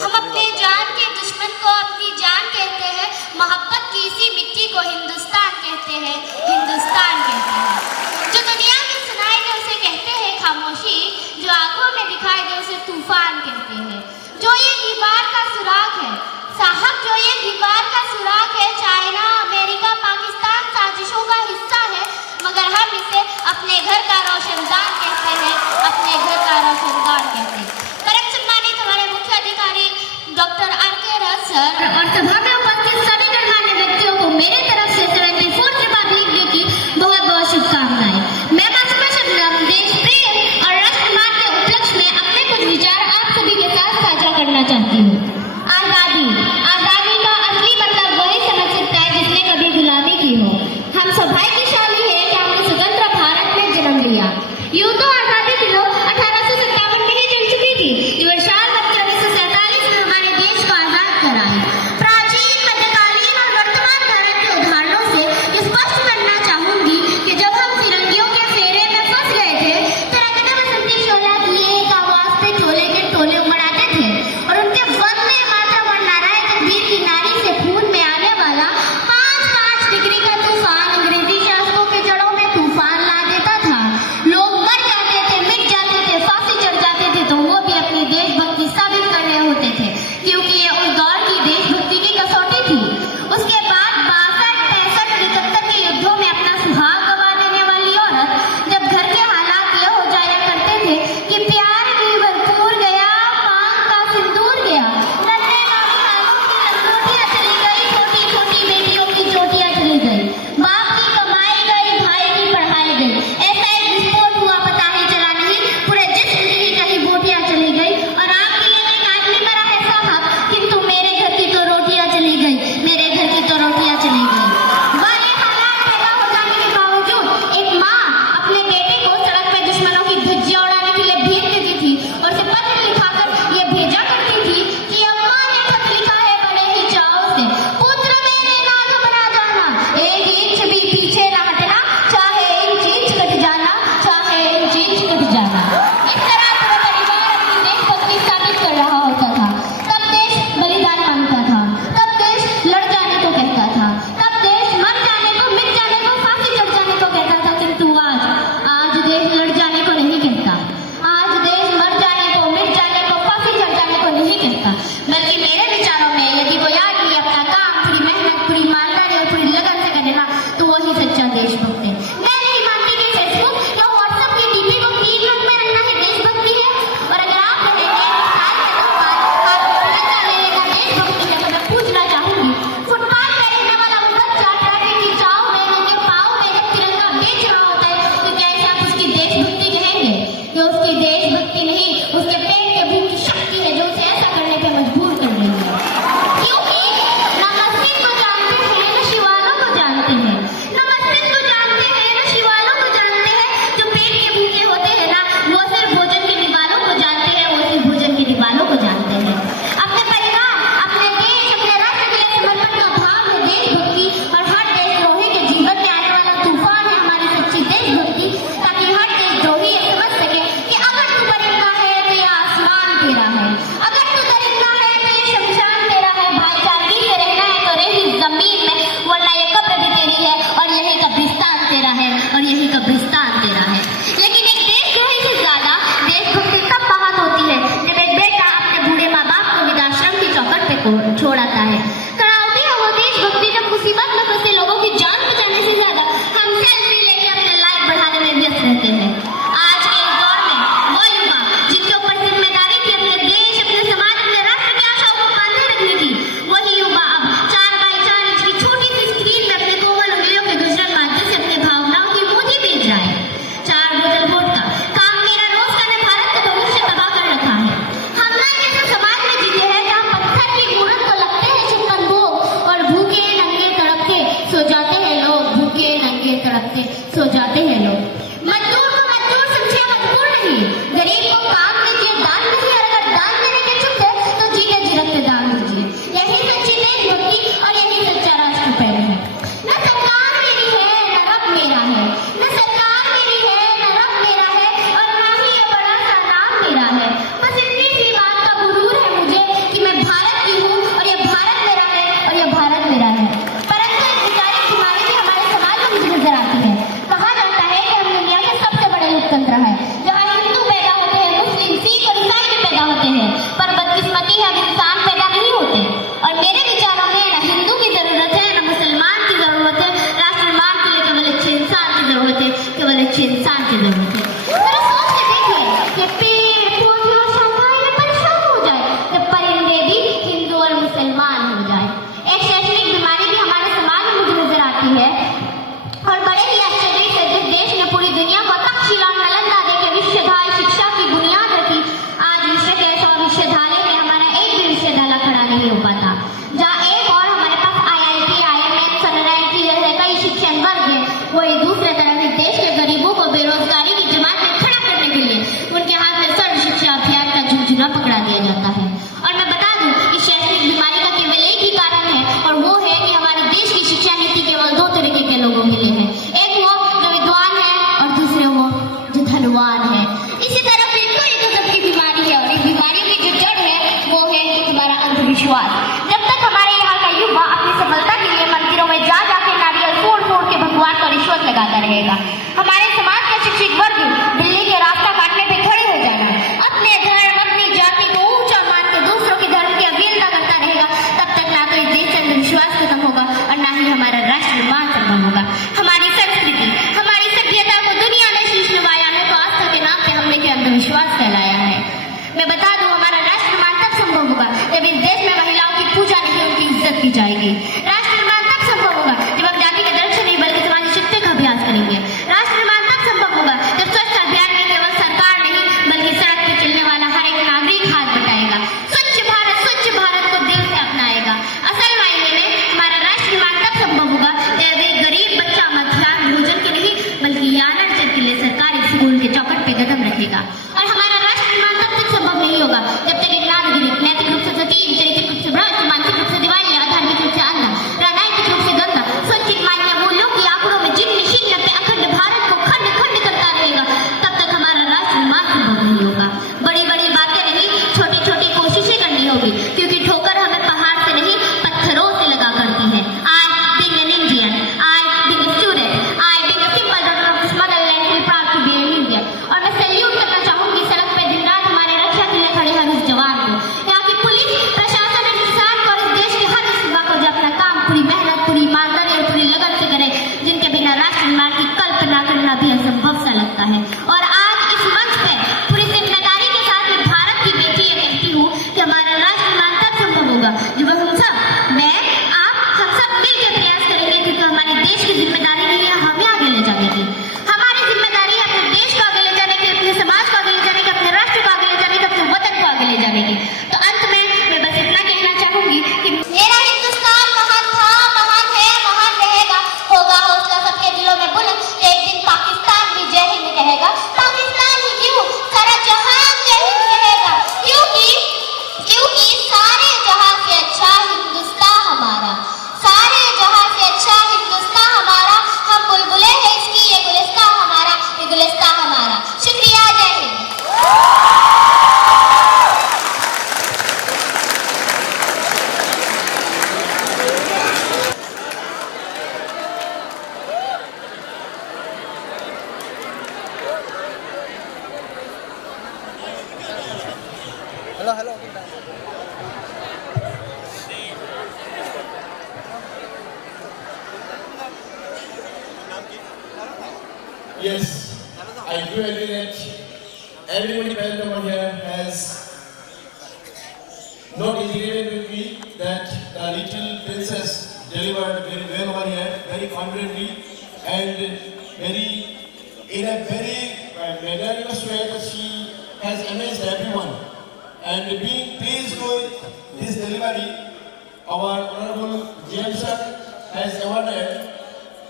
हम अपने जान के दुश्मन को अपनी जान कहते हैं, मोहब्बत की इसी मिट्टी को हिंदुस्तान कहते हैं, हिंदुस्तान कहते हैं। जो दुनिया में सुनाई दे उसे कहते हैं खामोशी, जो आंखों में दिखाई दे उसे तूफान कहते हैं। जो ये दीवार का सुराग है साहब, जो ये दीवार का सुराग है, चाइना अमेरिका पाकिस्तान साजिशों का हिस्सा है, मगर हम इसे अपने घर का रोशनदान कहते हैं, अपने घर का रोशनदान कहते हैं। करेक्ट सम्मानित हमारे मुख्य अधिकारी डॉक्टर आर.के. रथ सर और सभा में उपस्थित सभी गणमान्य व्यक्तियों को मेरे तरफ से 74th रिपब्लिक डे की बहुत बहुत शुभकामनाएं। मैं मासूमा शबनम देश प्रेम और राष्ट्रमान के उपलक्ष्य में अपने कुछ विचार आप सभी के साथ साझा करना चाहती हूँ। आजादी का असली मतलब वही समझ सकता है जिसने कभी गुलामी की हो। हम सौभाग्यशाली है कि हमने स्वतंत्र भारत में जन्म लिया। यूं तो आजादी की लो 1857 में ही जल चुकी थी, जो विशाल बच्चे 1947 में हमारे देश को आजाद कराए। प्राचीन मध्यकालीन और वर्तमान भारत के उदाहरणों से स्पष्ट करना चाहूंगी कि जब हम फिरंगियों के फेरे में फंस गए थे तो रंगने बसंती शोला की एक आवाज पे टोले के टोले उमड़ाते थे और उनके वन में मातरम और नारायण तकबीर की नारी से खून में आने वाला 5-5 डिग्री का तूफान अंग्रेजी शासकों के जड़ों में तूफान ला देता था। लोग मर जाते थे, मिट जाते थे, फांसी चढ़ जाते थे, तो वो भी अपनी देशभक्ति साबित कर रहे होते थे, क्योंकि ये उस दौर की देशभक्ति की कसौटी थी। उसके बाद 62, 65, 71 के युद्धों में अपना सुहाग गवा देने वाली औरत जब घर के हालात ये हो जाया करते थे कि प्यार भी भरपूर गया, मांग का सिंदूर गया, नन्हे नानी की चली गई, छोटी छोटी बेटियों की चोटियां चली गई, बाप की कमाई गई, भाई की पढ़ाई गई, ऐसा एक विस्फोट हुआ पता ही चला नहीं, पूरे जिस्म की कहीं बोटियां चली गई और आपके लिए एक आदमी मरा है साहब, किंतु मेरे घर की तो रोटियां चली गई, मेरे घर की तो रोटियां चली गई। वाले हालात पैदा हो जाने के बावजूद एक माँ अपने बेटे को सड़क पे दुश्मनों की धज्जियां उड़ाने के लिए भेज देती थी और उसे पत्र लिखाकर ये भेजा करती थी कि अम्मा ने खत लिखा है बड़े ही चाव से, पुत्र मेरे ना घबरा जाना, एक इंच भी पीछे ना हटना, चाहे इंच इंच कट जाना, चाहे इंच इंच कट जाना। इस तरह पूरा परिवार अपनी देशभक्ति साबित कर रहा होता था। तब देश बलिदान मांगता था, तब देश लड़ जाने को कहता था, तब देश मर जाने को, मिट जाने को, फांसी चढ़ जाने को कहता था, किंतु आज देश लड़ जाने को नहीं कहता, आज देश मर जाने को, मिट जाने को, फांसी चढ़ जाने को नहीं कहता, बल्कि मेरे विचारों में यदि वो आदमी अपना काम पूरी मेहनत, पूरी ईमानदारी और पूरी लगन से करे ना, तो वही सच्चा देशभक्त है। मैं नहीं मानती कि फेसबुक या व्हाट्सएप की डीपी को 3 रंग में रखना ही देशभक्ति है, और अगर आप कहेंगे साल में 2 बार आप तिरंगा ले लेना देशभक्ति है, तो मैं पूछना चाहूंगी फुटपाथ पे रहने वाला वो बच्चा ट्रैफिक की चाव में नंगे पाँव में जब तिरंगा बेच रहा होता है तो क्या ऐसे आप उसकी देशभक्ति कहेंगे? कि उसकी देशभक्ति नहीं, उसके पेट के भूख की शक्ति है जो उसे ऐसा करने पे मजबूर कर रही है। क्योंकि न मस्जिद को जानते हैं न शिवालों को जानते हैं, न मस्जिद को जानते हैं न शिवालों को जानते हैं, जो पेट के भूखे होते हैं ना वो सिर्फ भोजन के निवालों को जानते हैं, वो सिर्फ भोजन के निवालों को जानते हैं। अपने परिवार, अपने देश, अपने राष्ट्र के लिए समर्पण का भाव है देशभक्ति, और हर देशद्रोही के जीवन में आने वाला तूफान है हमारी सच्ची देशभक्ति, ताकि हर देशद्रोही ये समझ सके कि अगर तू परिंदा है तो ये आसमान तेरा है, अगर तू दरिंदा है तो ये शमशान तेरा है, भाईचारगी से रहना है तो रह इस जमीन में, वरना ये कब्र भी तेरी है और यही कब्रिस्तान तेरा है और यही कब्रिस्तान तेरा है। लेकिन एक देशद्रोही से ज्यादा देशभक्ति तब बहुत होती है जब एक बेटा अपने बूढ़े माँ बाप को वृद्धाश्रम की चौखट पे छोड़ आता है। करावती है वो देशभक्ति जब मुसीबत में फंसे लोगों की जान बचाने से ज्यादा हम सेल्फी लेके अपने लाइफ बढ़ाने में व्यस्त रहते हैं। आज के इस दौर में वो युवा जिनके ऊपर जिम्मेदारी थी अपने देश, अपने समाज, अपने राष्ट्र की आशाओं को बांधे रखने की, वही युवा अब 4x4 इंच की छोटी सी स्क्रीन में अपने कोमल उंगलियों के गुजरन माध्यम से अपनी भावनाओं की मूर्ति भेज रहा है। 4 बोतल वोडका काम मेरा रोज का ने भारत का भविष्य तबाह कर रखा है। हम ना जैसे समाज में जीते हैं जहाँ पत्थर की मूर्त को लगते हैं 56 भोग और भूखे नंगे तड़पते गाता रहेगा। हमारे समाज का शिक्षित वर्ग दिल्ली के रास्ता काटने पे खड़े हो जाना, अपने धर्म अपनी जाति को ऊंचा मान के दूसरों के धर्म की अवहेलना करता रहेगा, तब तक ना तो इस देश से अंधविश्वास खत्म होगा और ना ही हमारा राष्ट्र निर्माण संभव होगा। हमारी संस्कृति हमारी सभ्यता को दुनिया ने शीश नवाया है तो आस्था के नाम पे हमने के अंधविश्वास फैलाया है। मैं बता दूं, हमारा राष्ट्र निर्माण तब संभव होगा जब इस देश में महिलाओं की पूजा नहीं उनकी इज्जत की जाएगी। राष्ट्र निर्माण तब संभव होगा जब हम जाति के दर्द से नहीं बल्कि समाज शिक्षा का अभ्यास करेंगे। राष्ट्र निर्माण तब संभव होगा जब स्वच्छ अभियान में केवल सरकार नहीं बल्कि सड़क पर चलने वाला हर एक नागरिक हाथ बटाएगा, स्वच्छ भारत को दिल से अपनाएगा। असल मायने में हमारा राष्ट्र निर्माण तब संभव होगा जब एक गरीब बच्चा मध्याह्न भोजन के नहीं बल्कि यानर चल के लिए सरकारी स्कूल के चौखट पे कदम रखेगा। और हमारा राष्ट्र निर्माण तब तक संभव नहीं होगा जब तक एक नागरिक नैतिक रूप से सतीन, चरित्रिक रूप से भ्रष्ट, मानसिक रूप से दिवालिया, आधार्मिक रूप से अंधा, राजनीतिक रूप से गंदा, संचित मान्य मूल्यों की आंकड़ों में जिन निश्चित पे अखंड भारत को खंड खंड करता रहेगा, तब तक हमारा राष्ट्र निर्माण संभव नहीं होगा। बड़ी बड़ी बातें नहीं, छोटी छोटी कोशिशें करनी होगी, क्योंकि ठोकर हमें पहाड़ से नहीं पत्थरों से लगा करती है। I being an Indian, I being a student, I being a simple daughter of this motherland feel proud to be an Indian। और मैं सैल्यूट करना चाहूंगी सड़क पे दिन रात हमारे रक्षा के लिए खड़े हर उस जवान को, यहाँ की पुलिस प्रशासन और किसान को और इस देश के हर सेवा को जो अपना काम पूरी मेहनत पूरी ईमानदारी और पूरी लगन से करे, जिनके बिना राष्ट्र निर्माण की कल्पना करना भी असंभव सा लगता है। और आज इस मंच पे पूरी जिम्मेदारी के साथ मैं भारत की बेटी ये कहती हूँ कि हमारा राष्ट्र निर्माण तब संभव होगा जब हम सब, मैं आप हम सब मिलकर प्रयास करेंगे, क्योंकि हमारे देश की जिम्मेदारी नहीं है हमें आगे ले जाने की। हमारी जिम्मेदारी है अपने देश को आगे ले जाने की, अपने समाज को आगे ले जाने की, अपने राष्ट्र को आगे ले जाने की, अपने वतन को आगे ले जाने की। तो अंत में मैं बस इतना कहना चाहूंगी कि मेरा हिंदुस्तान महान था, महान है, महान रहेगा। होगा हौसला सबके दिलों में बुलंद, एक दिन पाकिस्तान भी जय हिंद कहेगा। पाकिस्तान ही क्यों, सारा जहां जय हिंद कहेगा, क्योंकि सारे जहां से अच्छा हिंदुस्तान हमारा, सारे जहां से अच्छा हिंदुस्तान हमारा। हम बुलबुलें हैं इसकी, ये गुलिस्तान हमारा, ये गुलिस्तान हमारा। शुक्रिया, जय Hind. Hello. Yes, I do agree that everybody present over here has not integrated with me that the little princess delivered very well over here, very confidently and in a very magnanimous way that she has amazed everyone. And being pleased with this delivery, our Honorable GM sir has awarded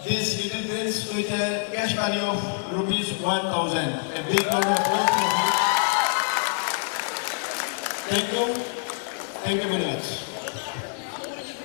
this little prince with a cash value of ₹1,000. A big round of applause for him. Thank you very much.